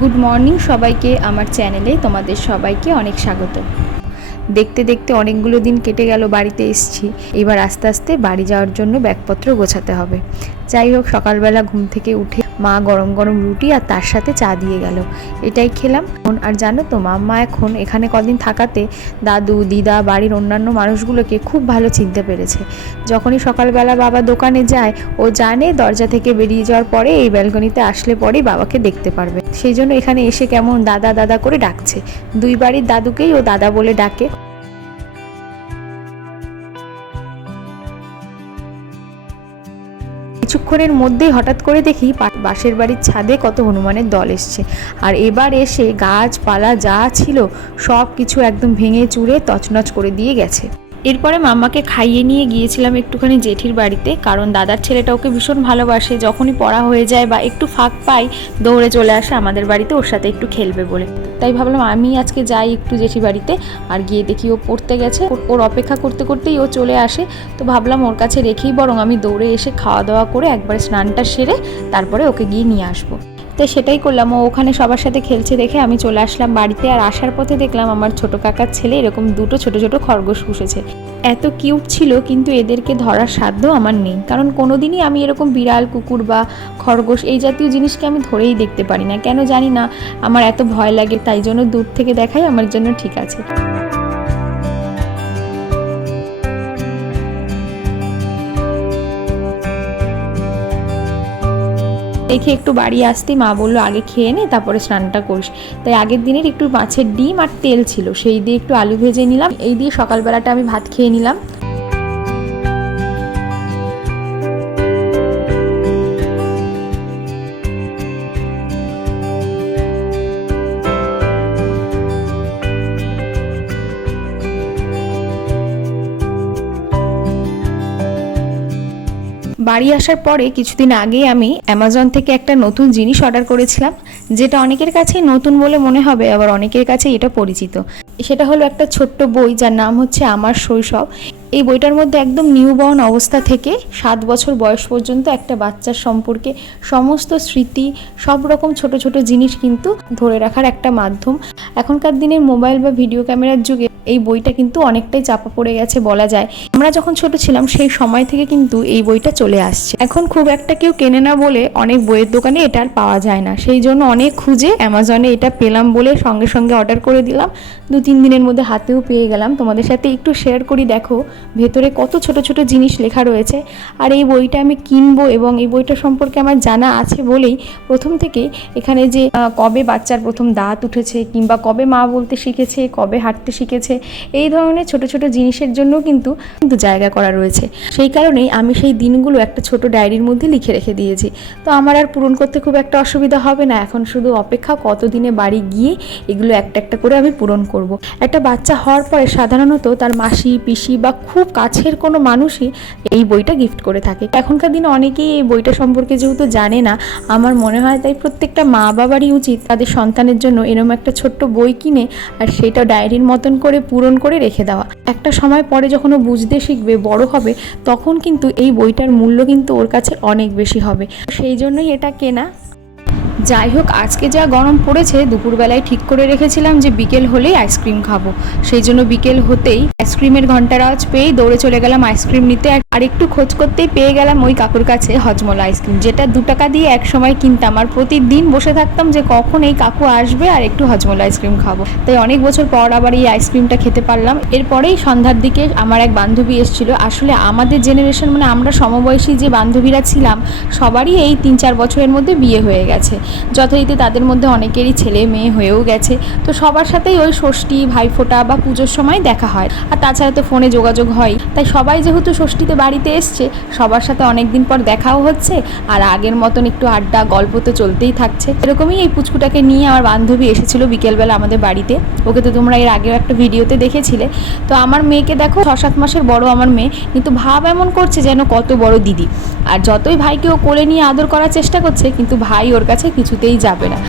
Good morning সবাইকে, আমার চ্যানেলে তোমাদের সবাইকে অনেক স্বাগত। দেখতে দেখতে অনেকগুলো দিন কেটে গেল, বাড়িতে এসেছি। এবার আস্তে আস্তে বাড়ি যাওয়ার জন্য ব্যাগপত্র গোছাতে হবে। যাই হোক, সকালবেলা ঘুম থেকে উঠে মা গরম গরম রুটি আর তার সাথে চা দিয়ে গেল, এটাই খেলাম। আর জানো তো, মাম্মা এখন এখানে কদিন থাকাতে দাদু দিদা বাড়ির অন্যান্য মানুষগুলোকে খুব ভালো চিনতে পেরেছে। যখনই সকালবেলা বাবা দোকানে যায়, ও জানে দরজা থেকে বেরিয়ে যাওয়ার পরে এই ব্যালকনিতে আসলে পরেই বাবাকে দেখতে পারবে। সেই জন্য এখানে এসে কেমন দাদা দাদা করে ডাকছে। দুই বাড়ির দাদুকেই ও দাদা বলে ডাকে। কিছুক্ষণের মধ্যেই হঠাৎ করে দেখি পাশের বাড়ির ছাদে কত হনুমানের দল এসছে। আর এবার এসে গাছপালা যা ছিল সব কিছু একদম ভেঙে চুরে তছনছ করে দিয়ে গেছে। এরপরে মাম্মাকে খাইয়ে নিয়ে গিয়েছিলাম একটুখানি জেঠির বাড়িতে, কারণ দাদার ছেলেটা ওকে ভীষণ ভালোবাসে। যখনই পড়া হয়ে যায় বা একটু ফাঁক পাই, দৌড়ে চলে আসে আমাদের বাড়িতে ওর সাথে একটু খেলবে বলে। তাই ভাবলাম আমি আজকে যাই একটু জেঠি বাড়িতে। আর গিয়ে দেখি ও পড়তে গেছে। ওর অপেক্ষা করতে করতেই ও চলে আসে। তো ভাবলাম ওর কাছে রেখেই বরং আমি দৌড়ে এসে খাওয়া দাওয়া করে একবারে স্নানটা সেরে তারপরে ওকে গিয়ে নিয়ে আসবো। তো সেটাই করলাম। ও ওখানে সবার সাথে খেলছে দেখে আমি চলে আসলাম বাড়িতে। আর আসার পথে দেখলাম আমার ছোট কাকার ছেলে এরকম দুটো ছোট ছোট খরগোশ পুষেছে। এত কিউট ছিল, কিন্তু এদেরকে ধরার সাধ্য আমার নেই, কারণ কোনোদিনই আমি এরকম বিড়াল কুকুর বা খরগোশ এই জাতীয় জিনিসকে আমি ধরেই দেখতে পারি না। কেন জানি না, আমার এত ভয় লাগে। তাই জন্য দূর থেকে দেখাই আমার জন্য ঠিক আছে। দেখে একটু বাড়ি আসতেই মা বললো আগে খেয়ে নে, তারপরে স্নানটা করিস। তাই আগের দিনের একটু মাছের ডিম আর তেল ছিল, সেই দিয়ে একটু আলু ভেজে নিলাম। এই দিয়ে সকালবেলাটা আমি ভাত খেয়ে নিলাম। বাড়ি আসার পরে কিছুদিন আগেই আমি অ্যামাজন থেকে একটা নতুন জিনিস অর্ডার করেছিলাম, যেটা অনেকের কাছেই নতুন বলে মনে হবে, আবার অনেকের কাছে এটা পরিচিত। সেটা হলো একটা ছোট্ট বই, যার নাম হচ্ছে আমার শৈশব। এই বইটার মধ্যে একদম নিউবর্ন অবস্থা থেকে 7 বছর বয়স পর্যন্ত একটা বাচ্চার সম্পর্কে সমস্ত স্মৃতি, সব রকম ছোট ছোট জিনিস কিন্তু ধরে রাখার একটা মাধ্যম। এখনকার দিনের মোবাইল বা ভিডিও ক্যামেরার যুগে এই বইটা কিন্তু অনেকটাই চাপা পড়ে গেছে বলা যায়। আমরা যখন ছোট ছিলাম সেই সময় থেকে কিন্তু এই বইটা চলে আসছে। এখন খুব একটা কেউ কেনে না বলে অনেক বইয়ের দোকানে এটা আর পাওয়া যায় না। সেই জন্য অনেক খুঁজে অ্যামাজনে এটা পেলাম বলে সঙ্গে সঙ্গে অর্ডার করে দিলাম। 2-3 দিনের মধ্যে হাতেও পেয়ে গেলাম। তোমাদের সাথে একটু শেয়ার করি, দেখো ভেতরে কত ছোট ছোট জিনিস লেখা রয়েছে। আর এই বইটা আমি কিনবো এবং এই বইটা সম্পর্কে আমার জানা আছে বলেই প্রথম থেকেই এখানে যে কবে বাচ্চার প্রথম দাঁত উঠেছে, কিংবা কবে মা বলতে শিখেছে, কবে হাঁটতে শিখেছে, এই ধরনের ছোট ছোট জিনিসের জন্য কিন্তু জায়গা করা রয়েছে। সেই কারণেই আমি সেই দিনগুলো একটা ছোট ডায়েরির মধ্যে লিখে রেখে দিয়েছি। তো আমার আর পূরণ করতে খুব একটা অসুবিধা হবে না। এখন শুধু অপেক্ষা কতদিনে বাড়ি গিয়ে এগুলো একটা একটা করে আমি পূরণ করব। একটা বাচ্চা হওয়ার পরে সাধারণত তার মাসি পিসি বা খুব কাছের কোনো মানুষই এই বইটা গিফট করে থাকে। এখনকার দিনে অনেকেই এই বইটা সম্পর্কে যেহেতু জানে না, আমার মনে হয় তাই প্রত্যেকটা মা বাবারই উচিত তাদের সন্তানের জন্য এরকম একটা ছোট্ট বই কিনে আর সেটা ডায়েরির মতন করে পূরণ করে রেখে দেওয়া। একটা সময় পরে যখন ও বুঝতে শিখবে, বড় হবে, তখন কিন্তু এই বইটার মূল্য কিন্তু ওর কাছে অনেক বেশি হবে। সেই জন্যই এটা কেনা। যাই হোক, আজকে যা গরম পড়েছে, দুপুরবেলায় ঠিক করে রেখেছিলাম যে বিকেল হলেই আইসক্রিম খাবো। সেই জন্য বিকেল হতেই আইসক্রিমের ঘন্টার আওয়াজ পেয়েই দৌড়ে চলে গেলাম আইসক্রিম নিতে। আর একটু খোঁজ করতেই পেয়ে গেলাম ওই কাকুর কাছে হজমলা আইসক্রিম, যেটা 2 টাকা দিয়ে এক সময় কিনতাম। আর প্রতিদিন বসে থাকতাম যে কখন এই কাকু আসবে আর একটু হজমলা আইসক্রিম খাবো। তাই অনেক বছর পর আবার এই আইসক্রিমটা খেতে পারলাম। এরপরেই সন্ধ্যার দিকে আমার এক বান্ধবী এসেছিল। আসলে আমাদের জেনারেশন, মানে আমরা সমবয়সী যে বান্ধবীরা ছিলাম, সবারই এই 3-4 বছরের মধ্যে বিয়ে হয়ে গেছে। যথারীতি তাদের মধ্যে অনেকেরই ছেলে মেয়ে হয়েও গেছে। তো সবার সাথেই ওই ষষ্ঠী, ভাইফোঁটা বা পুজোর সময় দেখা হয়। আর তাছাড়া তো ফোনে যোগাযোগ হয়। তাই সবাই যেহেতু ষষ্ঠীতে বাড়িতে এসছে, সবার সাথে অনেকদিন পর দেখাও হচ্ছে। আর আগের মতন একটু আড্ডা গল্প তো চলতেই থাকছে। এরকমই এই পুচকুটাকে নিয়ে আমার বান্ধবী এসেছিল বিকেলবেলা আমাদের বাড়িতে। ওকে তো তোমরা এর আগেও একটা ভিডিওতে দেখেছিলে। তো আমার মেয়েকে দেখো, 6-7 মাসের বড় আমার মেয়ে, কিন্তু ভাব এমন করছে যেন কত বড় দিদি। আর যতই ভাইকে ও কোলে নিয়ে আদর করার চেষ্টা করছে, কিন্তু ভাই ওর কাছে কিছুতেই যাবে না।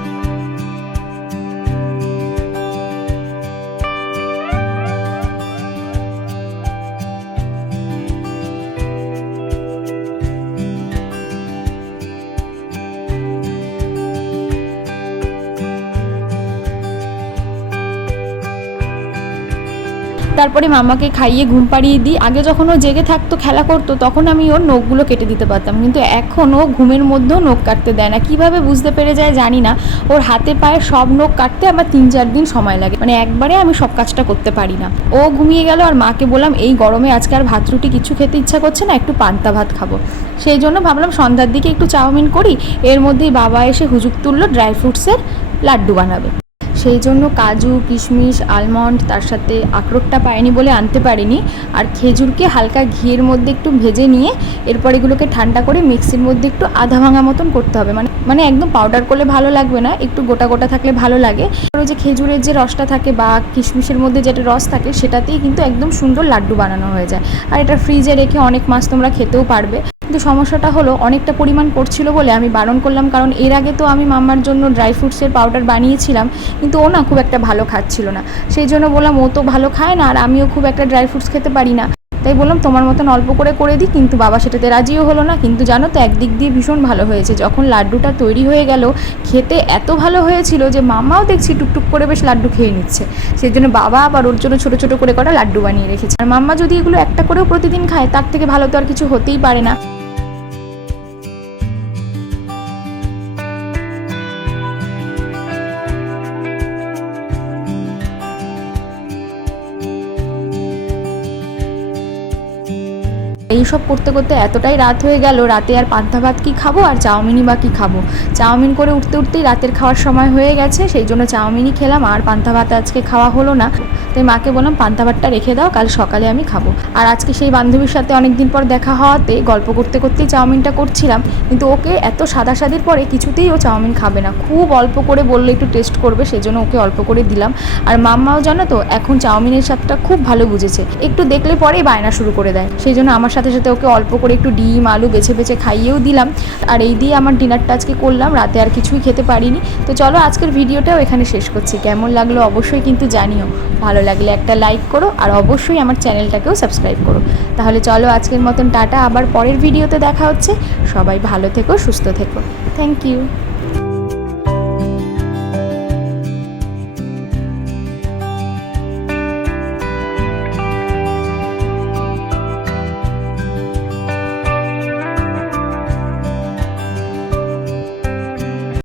তারপরে মাম্মাকে খাইয়ে ঘুম পাড়িয়ে দিই। আগে যখন ও জেগে থাকতো খেলা করতো তখন আমি ওর নখগুলো কেটে দিতে পারতাম, কিন্তু এখন ও ঘুমের মধ্যেও নখ কাটতে দেয় না। কীভাবে বুঝতে পেরে যায় জানি না। ওর হাতে পায়ে সব নখ কাটতে আমার 3-4 দিন সময় লাগে, মানে একবারে আমি সব কাজটা করতে পারি না। ও ঘুমিয়ে গেল আর মাকে বললাম এই গরমে আজকে আর ভাত রুটি কিছু খেতে ইচ্ছা করছে না, একটু পান্তা ভাত খাবো। সেই জন্য ভাবলাম সন্ধ্যার দিকে একটু চাউমিন করি। এর মধ্যেই বাবা এসে হুজুক তুললো ড্রাই ফ্রুটসের লাড্ডু বানাবে। সেই জন্য কাজু, কিশমিশ, আলমন্ড, তার সাথে আখরোটটা পাইনি বলে আনতে পারিনি, আর খেজুরকে হালকা ঘিয়ের মধ্যে একটু ভেজে নিয়ে এরপর এগুলোকে ঠান্ডা করে মিক্সির মধ্যে একটু আধা ভাঙা মতন করতে হবে। মানে একদম পাউডার করলে ভালো লাগবে না, একটু গোটা গোটা থাকলে ভালো লাগে। আর ওই যে খেজুরের যে রসটা থাকে বা কিশমিশের মধ্যে যেটা রস থাকে সেটাতেই কিন্তু একদম সুন্দর লাড্ডু বানানো হয়ে যায়। আর এটা ফ্রিজে রেখে অনেক মাস তোমরা খেতেও পারবে। কিন্তু সমস্যাটা হলো অনেকটা পরিমাণ করছিল বলে আমি বারণ করলাম, কারণ এর আগে তো আমি মাম্মার জন্য ড্রাই ফ্রুটসের পাউডার বানিয়েছিলাম, কিন্তু ও না খুব একটা ভালো খাচ্ছিল না। সেই জন্য বললাম ও তো ভালো খায় না আর আমিও খুব একটা ড্রাই ফ্রুটস খেতে পারি না, তাই বললাম তোমার মতন অল্প করে দিই। কিন্তু বাবা সেটাতে রাজিও হলো না। কিন্তু জানো তো একদিক দিয়ে ভীষণ ভালো হয়েছে, যখন লাড্ডুটা তৈরি হয়ে গেল খেতে এত ভালো হয়েছিল যে মাম্মাও দেখছি টুকটুক করে বেশ লাড্ডু খেয়ে নিচ্ছে। সেই জন্য বাবা আবার ওর জন্য ছোটো ছোটো করে কটা লাড্ডু বানিয়ে রেখেছে। আর মাম্মা যদি এগুলো একটা করেও প্রতিদিন খায় তার থেকে ভালো তো আর কিছু হতেই পারে না। এইসব করতে করতে এতটাই রাত হয়ে গেল, রাতে আর পান্তা ভাত কী খাবো আর চাউমিনই বা কী খাবো। চাউমিন করে উঠতেই রাতের খাওয়ার সময় হয়ে গেছে, সেই জন্য চাউমিনই খেলাম আর পান্তা ভাত আজকে খাওয়া হলো না। তাই মাকে বললাম পান্তা ভাতটা রেখে দাও, কাল সকালে আমি খাবো। আর আজকে সেই বান্ধবীর সাথে অনেকদিন পর দেখা হওয়াতে গল্প করতে করতেই চাউমিনটা করছিলাম, কিন্তু ওকে এত সাদাসাদির পরে কিছুতেই ও চাউমিন খাবে না। খুব অল্প করে বললে একটু টেস্ট করবে, সেই জন্য ওকে অল্প করে দিলাম। আর মাম্মাও জানো তো এখন চাউমিনের স্বাদটা খুব ভালো বুঝেছে, একটু দেখলে পরেই বায়না শুরু করে দেয়। সেই জন্য আমার সাথে সাথে ওকে অল্প করে একটু ডিম আলু বেছে বেছে খাইয়েও দিলাম। আর এই দিয়ে আমার ডিনারটা আজকে করলাম, রাতে আর কিছুই খেতে পারিনি। তো চলো আজকের ভিডিওটাও এখানে শেষ করছি। কেমন লাগলো অবশ্যই কিন্তু জানিও, ভালো লাগলে একটা লাইক করো আর অবশ্যই আমার চ্যানেলটাকেও সাবস্ক্রাইব করো। তাহলে চলো আজকের মতন টাটা, আবার পরের ভিডিওতে দেখা হচ্ছে। সবাই ভালো থেকো, সুস্থ থেকো। Thank you.